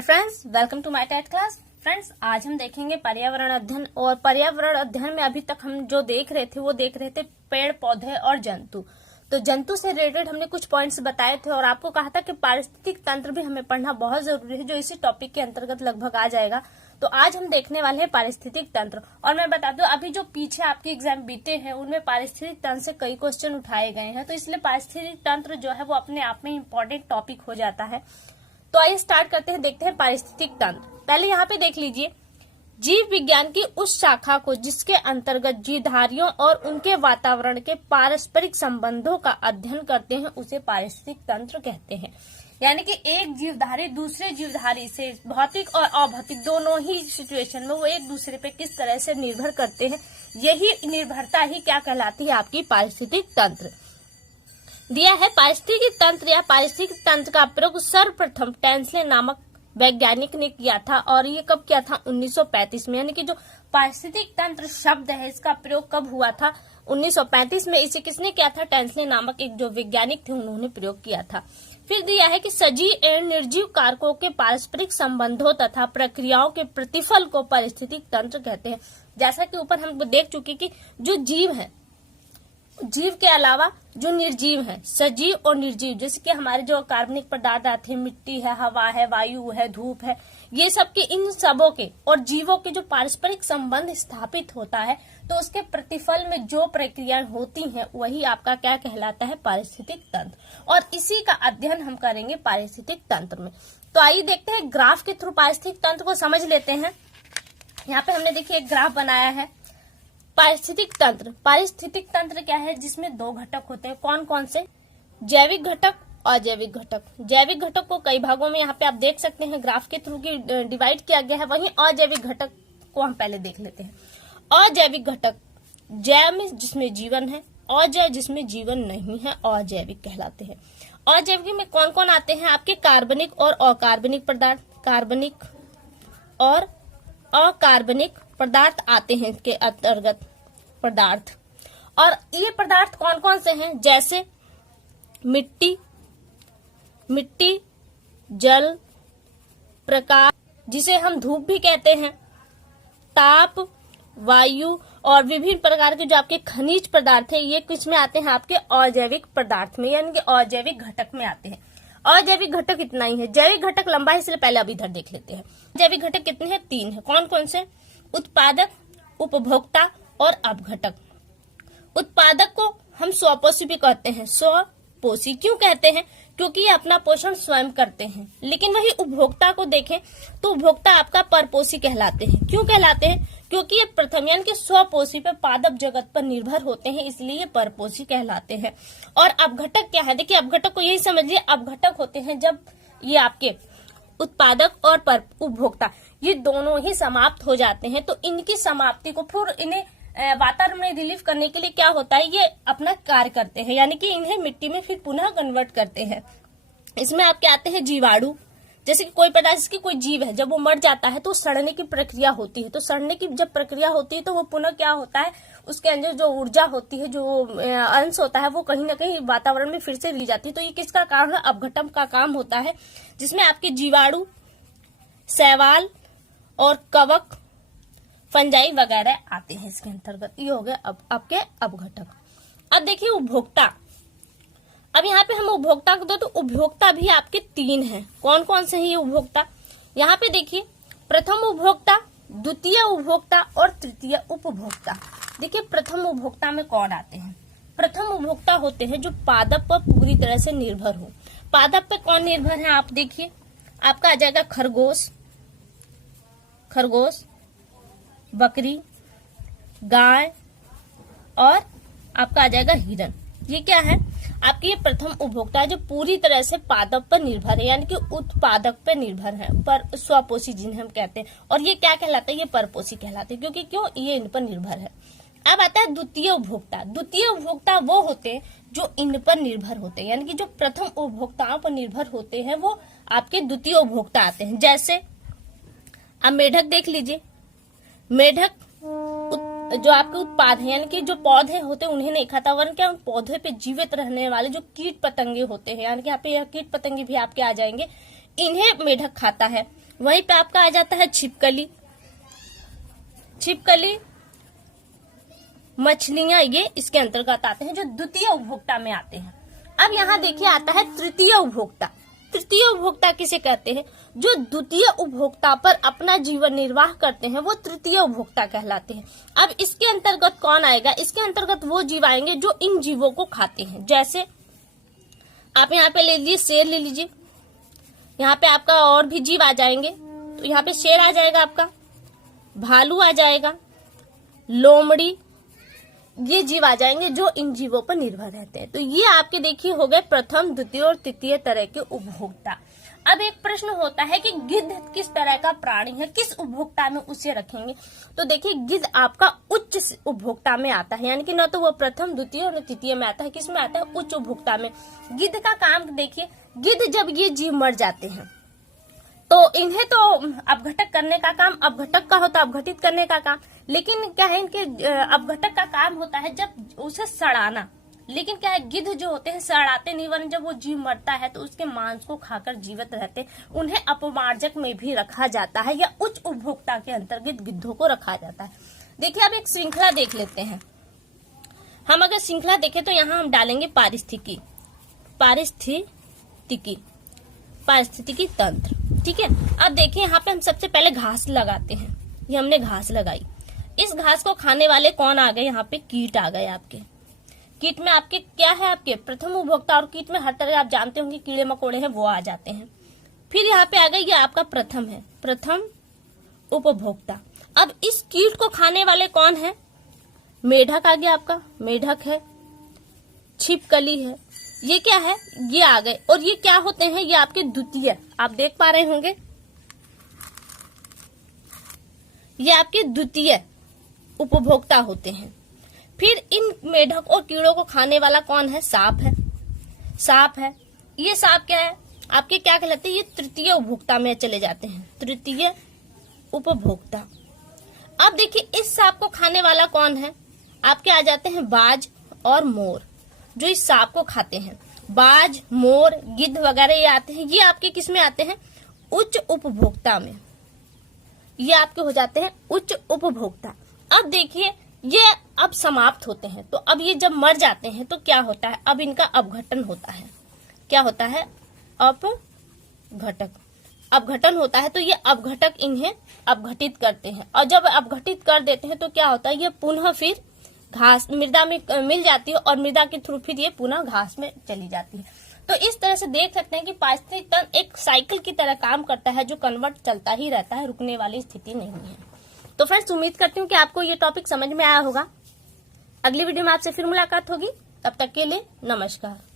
Dear friends, welcome to my TET class. Friends, आज हम देखेंगे पर्यावरण अध्ययन। और पर्यावरण अध्ययन में अभी तक हम जो देख रहे थे पेड़ पौधे और जंतु। तो जंतु से रिलेटेड हमने कुछ पॉइंट्स बताए थे और आपको कहा था कि पारिस्थितिक तंत्र भी हमें पढ़ना बहुत जरूरी है, जो इसी टॉपिक के अंतर्गत लगभग आ जाएगा। तो आज हम देखने वाले हैं पारिस्थितिक तंत्र। और मैं बता दूं, अभी जो पीछे आपके एग्जाम बीते हैं उनमें पारिस्थितिक तंत्र से कई क्वेश्चन उठाए गए हैं, तो इसलिए पारिस्थितिक तंत्र जो है वो अपने आप में इम्पोर्टेंट टॉपिक हो जाता है। तो आइए स्टार्ट करते हैं, देखते हैं पारिस्थितिक तंत्र। पहले यहाँ पे देख लीजिए, जीव विज्ञान की उस शाखा को जिसके अंतर्गत जीवधारियों और उनके वातावरण के पारस्परिक संबंधों का अध्ययन करते हैं उसे पारिस्थितिक तंत्र कहते हैं। यानी कि एक जीवधारी दूसरे जीवधारी से भौतिक और अभौतिक दोनों ही सिचुएशन में वो एक दूसरे पे किस तरह से निर्भर करते हैं, यही निर्भरता ही क्या कहलाती है, आपकी पारिस्थितिक तंत्र। दिया है पारिस्थितिक तंत्र या पारिस्थितिक तंत्र का प्रयोग सर्वप्रथम टेंसले नामक वैज्ञानिक ने किया था। और ये कब किया था? 1935 में। यानी कि जो पारिस्थितिक तंत्र शब्द है इसका प्रयोग कब हुआ था? 1935 में। इसे किसने किया था? टेंसले नामक एक जो वैज्ञानिक थे उन्होंने प्रयोग किया था। फिर दिया है कि सजीव एवं निर्जीव कारकों के पारस्परिक संबंधों तथा प्रक्रियाओं के प्रतिफल को पारिस्थितिक तंत्र कहते हैं। जैसा कि ऊपर हम देख चुके कि जो जीव है, जीव के अलावा जो निर्जीव है, सजीव और निर्जीव, जैसे कि हमारे जो कार्बनिक पदार्थ आते हैं, मिट्टी है, हवा है, वायु है, धूप है, ये सब के, इन सबों के और जीवों के जो पारस्परिक संबंध स्थापित होता है तो उसके प्रतिफल में जो प्रक्रियाएं होती हैं वही आपका क्या कहलाता है? पारिस्थितिक तंत्र। और इसी का अध्ययन हम करेंगे पारिस्थितिक तंत्र में। तो आइए देखते हैं, ग्राफ के थ्रू पारिस्थितिक तंत्र को समझ लेते हैं। यहाँ पे हमने देखिए एक ग्राफ बनाया है। पारिस्थितिक तंत्र, पारिस्थितिक तंत्र क्या है? जिसमें दो घटक होते हैं। कौन कौन से? जैविक घटक, अजैविक घटक। जैविक घटक को कई भागों में यहाँ पे आप देख सकते हैं ग्राफ के थ्रू की डिवाइड किया गया है। वहीं अजैविक घटक को हम पहले देख लेते हैं। अजैविक घटक, जैव में जिसमें जीवन है, अजैव जिसमें जीवन नहीं है, अजैविक कहलाते हैं। अजैविक में कौन कौन आते हैं? आपके कार्बनिक और अकार्बनिक पदार्थ, कार्बनिक और अकार्बनिक पदार्थ आते हैं इसके अंतर्गत पदार्थ। और ये पदार्थ कौन कौन से हैं? जैसे मिट्टी, जल, प्रकाश जिसे हम धूप भी कहते हैं, ताप, वायु और विभिन्न प्रकार के जो आपके खनिज पदार्थ है, ये किस में आते हैं? आपके अजैविक पदार्थ में, यानी कि अजैविक घटक में आते हैं। अजैविक घटक इतना ही है। जैविक घटक लंबा है इसलिए पहले अब इधर देख लेते हैं। जैविक घटक कितने हैं? 3 है। कौन कौन से? उत्पादक, उपभोक्ता और अपघटक। उत्पादक को हम स्वपोषी भी कहते हैं। स्वपोषी क्यों कहते हैं? क्योंकि ये अपना पोषण स्वयं करते हैं। लेकिन वही उपभोक्ता को देखें तो उपभोक्ता आपका परपोषी कहलाते हैं। क्यों कहलाते हैं? क्योंकि ये प्रथम यानी कि स्वपोषी पे पादप जगत पर निर्भर होते हैं, इसलिए ये परपोषी कहलाते हैं। और अपघटक क्या है? देखिए, अपघटक को यही समझिए, अपघटक होते हैं जब ये आपके उत्पादक और उपभोक्ता ये दोनों ही समाप्त हो जाते हैं, तो इनकी समाप्ति को फिर इन्हें वातावरण में रिलीव करने के लिए क्या होता है? ये अपना कार्य करते हैं, यानी कि इन्हें मिट्टी में फिर पुनः कन्वर्ट करते हैं। इसमें आपके आते हैं जीवाणु। जैसे कि कोई पदार्थ, जिसकी कोई जीव है, जब वो मर जाता है तो सड़ने की प्रक्रिया होती है। तो सड़ने की जब प्रक्रिया होती है तो वो पुनः क्या होता है? उसके अंदर जो ऊर्जा होती है, जो अंश होता है, वो कहीं ना कहीं वातावरण में फिर से ली जाती है। तो ये किसका काम है? अपघटन का काम होता है, जिसमें आपके जीवाणु, शैवाल और कवक, फंजाई वगैरह आते हैं इसके अंतर्गत। ये हो गए अब आपके अपघटक। अब देखिए उपभोक्ता। अब यहाँ पे हम उपभोक्ता को दो, तो उपभोक्ता भी आपके 3 हैं। कौन कौन से हैं ये उपभोक्ता? यहाँ पे देखिए, प्रथम उपभोक्ता, द्वितीय उपभोक्ता और तृतीय उपभोक्ता। देखिए, प्रथम उपभोक्ता में कौन आते हैं? प्रथम उपभोक्ता होते हैं जो पादप पर पूरी तरह से निर्भर हो। पादप पे कौन निर्भर है? आप देखिए, आपका आ जाएगा खरगोश, बकरी, गाय और आपका आ जाएगा हिरन। ये क्या है? आपके ये प्रथम उपभोक्ता है जो पूरी तरह से पादप पर निर्भर है, यानी कि उत्पादक पर निर्भर है, पर स्वपोषी जिन्हें हम कहते हैं। और ये क्या कहलाते हैं? ये परपोषी कहलाते हैं। क्योंकि क्यों? ये इन पर निर्भर है। अब आता है द्वितीय उपभोक्ता। द्वितीय उपभोक्ता वो होते हैं जो इन पर निर्भर होते हैं, यानी कि जो प्रथम उपभोक्ताओं पर निर्भर होते हैं वो आपके द्वितीय उपभोक्ता आते हैं। जैसे अब मेढक देख लीजिए, मेढक जो आपके उत्पाद है, यानी कि जो पौधे होते हैं उन्हें नहीं खाता, वरन क्या उन पौधे पे जीवित रहने वाले जो कीट पतंगे होते हैं, यानी कि यहाँ पे यह कीट पतंगे भी आपके आ जाएंगे, इन्हें मेढक खाता है। वहीं पे आपका आ जाता है छिपकली। छिपकली, मछलियां, ये इसके अंतर्गत आते हैं जो द्वितीय उपभोक्ता में आते हैं। अब यहाँ देखिए आता है तृतीय उपभोक्ता। तृतीय उपभोक्ता किसे कहते हैं? जो द्वितीय उपभोक्ता पर अपना जीवन निर्वाह करते हैं वो तृतीय उपभोक्ता कहलाते हैं। अब इसके अंतर्गत कौन आएगा? इसके अंतर्गत वो जीव आएंगे जो इन जीवों को खाते हैं। जैसे आप यहाँ पे ले लीजिए, शेर ले लीजिए, यहाँ पे आपका और भी जीव आ जाएंगे। तो यहाँ पे शेर आ जाएगा, आपका भालू आ जाएगा, लोमड़ी, ये जीव आ जाएंगे जो इन जीवों पर निर्भर रहते हैं। तो ये आपके देखिए हो गए प्रथम, द्वितीय और तृतीय तरह के उपभोक्ता। अब एक प्रश्न होता है कि गिद्ध किस तरह का प्राणी है, किस उपभोक्ता में उसे रखेंगे? तो देखिए गिद्ध आपका उच्च उपभोक्ता में आता है, यानी कि न तो वो प्रथम, द्वितीय और तृतीय में आता है, किस में आता है? उच्च उपभोक्ता में। गिद्ध का काम देखिए, गिद्ध जब ये जीव मर जाते हैं तो इन्हें तो अपघटक करने का काम अपघटक का होता है, अपघटित करने का काम। लेकिन क्या है, इनके अपघटक का काम होता है जब उसे सड़ाना। लेकिन क्या है, गिद्ध जो होते हैं सड़ाते नहीं, वरन जब वो जीव मरता है तो उसके मांस को खाकर जीवित रहते हैं। उन्हें अपमार्जक में भी रखा जाता है या उच्च उपभोक्ता के अंतर्गत गिद्धों को रखा जाता है। देखिए अब एक श्रृंखला देख लेते हैं। हम अगर श्रृंखला देखें तो यहाँ हम डालेंगे पारिस्थितिकी तंत्र। ठीक है, अब देखिए यहाँ पे हम सबसे पहले घास लगाते हैं। ये हमने घास लगाई, इस घास को खाने वाले कौन आ गए? यहाँ पे कीट आ गए। आपके कीट में आपके क्या है? आपके प्रथम उपभोक्ता, और कीट में हर तरह आप जानते होंगे कीड़े मकोड़े हैं वो आ जाते हैं। फिर यहाँ पे आ गए, ये आपका प्रथम है, प्रथम उपभोक्ता। अब इस कीट को खाने वाले कौन है? मेढक आ गया, आपका मेढक है, छिपकली है, ये क्या है? ये आ गए। और ये क्या होते हैं? ये आपके द्वितीय, आप देख पा रहे होंगे, ये आपके द्वितीय उपभोक्ता होते हैं। फिर इन मेढक और कीड़ों को खाने वाला कौन है? सांप है, सांप है। ये सांप क्या है? आपके क्या कहलाते हैं? ये तृतीय उपभोक्ता में चले जाते हैं, तृतीय उपभोक्ता। अब देखिए इस सांप को खाने वाला कौन है? आपके आ जाते हैं बाज और मोर, जो इस सांप को खाते हैं। बाज, मोर, गिद्ध वगैरह ये आते हैं, ये आपके किस में आते हैं? उच्च उपभोक्ता में। ये आपके हो जाते हैं उच्च उपभोक्ता। अब देखिए ये अब समाप्त होते हैं, तो अब ये जब मर जाते हैं तो क्या होता है? अब इनका अपघटन होता है। क्या होता है? अपघटन होता है। तो ये अपघटक इन्हें अपघटित करते हैं, और जब अपघटित कर देते हैं तो क्या होता है? ये पुनः फिर घास मृदा में मिल जाती है, और मृदा के थ्रू फिर ये पुनः घास में चली जाती है। तो इस तरह से देख सकते हैं कि पारिस्थितिक तंत्र एक साइकिल की तरह काम करता है, जो कन्वर्ट चलता ही रहता है, रुकने वाली स्थिति नहीं है। तो फ्रेंड्स उम्मीद करती हूँ कि आपको ये टॉपिक समझ में आया होगा। अगली वीडियो में आपसे फिर मुलाकात होगी, तब तक के लिए नमस्कार।